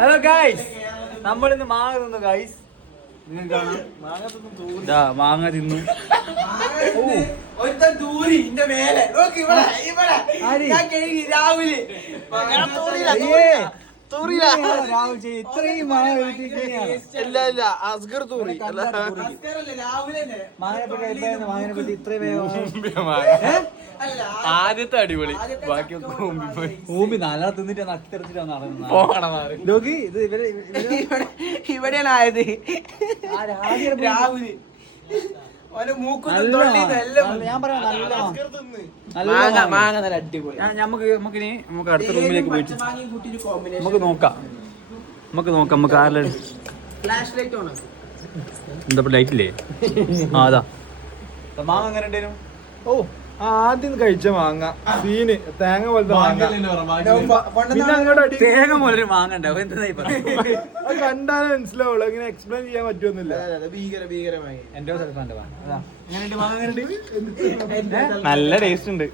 Hello guys, നമ്മളിന്ന് മാങ്ങ തിന്നു ഗൈസ്. നിങ്ങൾ കാണാം, മാങ്ങ തിന്നു. ഇത്രയും മാങ്ങനെ പറ്റി ഇത്രയും ആദ്യത്തെ അടിപൊളി, ബാക്കിയൊക്കെ ഊമ്പി നല്ല തിന്നിട്ട് നക്കിത്തെറിച്ചിട്ടാണ് നടന്നത്. ലോകി ഇത് ഇവിടെയാണ് ആയത് രാഹുല്. ഞാൻ പറയാം മാങ്ങ നല്ല അടിപൊളി. നമുക്ക് അടുത്ത റൂമിലേക്ക് പോയിട്ട് നമുക്ക് നമുക്ക് ആരുടെ ഫ്ലാഷ് ലൈറ്റ് ഓൺ എന്താ ലൈറ്റില്ലേ? അതാ മാങ്ങ എങ്ങനെ ഉണ്ടായിരുന്നു? ഓ, ആദ്യം കഴിച്ച മാങ്ങ സീന് തേങ്ങ പോലത്തെ മാങ്ങ. പിന്നെ അങ്ങോട്ട് തേങ്ങ പോലൊരു മാങ്ങ ഉണ്ടാവും. എന്തായി കണ്ടാലേ മനസ്സിലാവുള്ളൂ, ഇങ്ങനെ എക്സ്പ്ലെയിൻ ചെയ്യാൻ പറ്റുമെന്നില്ല. ഭീകരമായി. എന്റെ സ്ഥലത്ത് മാങ്ങ നല്ല ടേസ്റ്റ് ഉണ്ട്.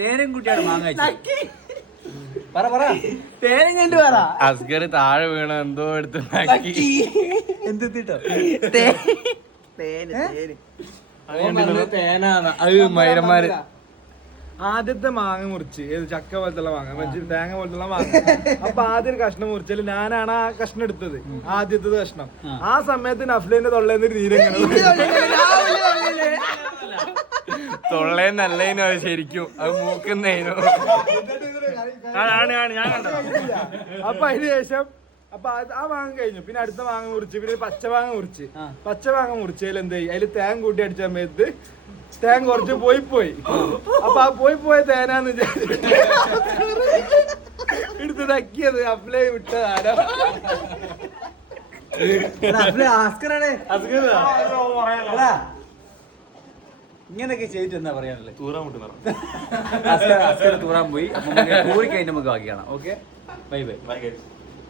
തേനും കുട്ടിയാണ് മാങ്ങ അസ്ഗർ താഴെ വീണ എന്തോ എടുത്ത് എന്തിട്ടോ അത് മൈരന്മാര് ആദ്യത്തെ മാങ്ങ മുറിച്ച് ചക്ക പോലത്തുള്ള മാങ്ങ, തേങ്ങ പോലത്തുള്ള മാങ്ങ. അപ്പൊ ആദ്യം ഒരു കഷ്ണം മുറിച്ചാല് ഞാനാണ് ആ കഷ്ണം എടുത്തത്, ആദ്യത്തെ കഷ്ണം. ആ സമയത്ത് നഫ്ലിന്റെ തൊള്ളേന്ന് തീരെ തൊള്ളേന്നല്ലേനോ ശരിക്കും, അത് മൂക്കുന്നേനോ. ഞാൻ കണ്ടത്. അപ്പൊ അതിന് ശേഷം അപ്പൊ ആ മാങ്ങ കഴിഞ്ഞു. പിന്നെ അടുത്ത മാങ്ങ മുറിച്ച്, പിന്നെ പച്ചമാങ്ങ മുറിച്ചതിൽ എന്ത് ചെയ്യും, അതിൽ തേങ്ങ കൂട്ടി അടിച്ച സമയത്ത് തേങ്ങ കുറച്ച് പോയി. അപ്പൊ ആ പോയ തേനാന്ന് എടുത്ത് തക്കിയത് അപ്ലൈ വിട്ടതാരോ. ഇങ്ങനെയൊക്കെ ചെയ്തിട്ട് എന്താ പറയാനുള്ളത്? തൂറാൻ പോയി. അപ്പൊ തൂറി കഴിഞ്ഞ് നമുക്ക് ബാക്കി കാണാം. Okay, bye bye.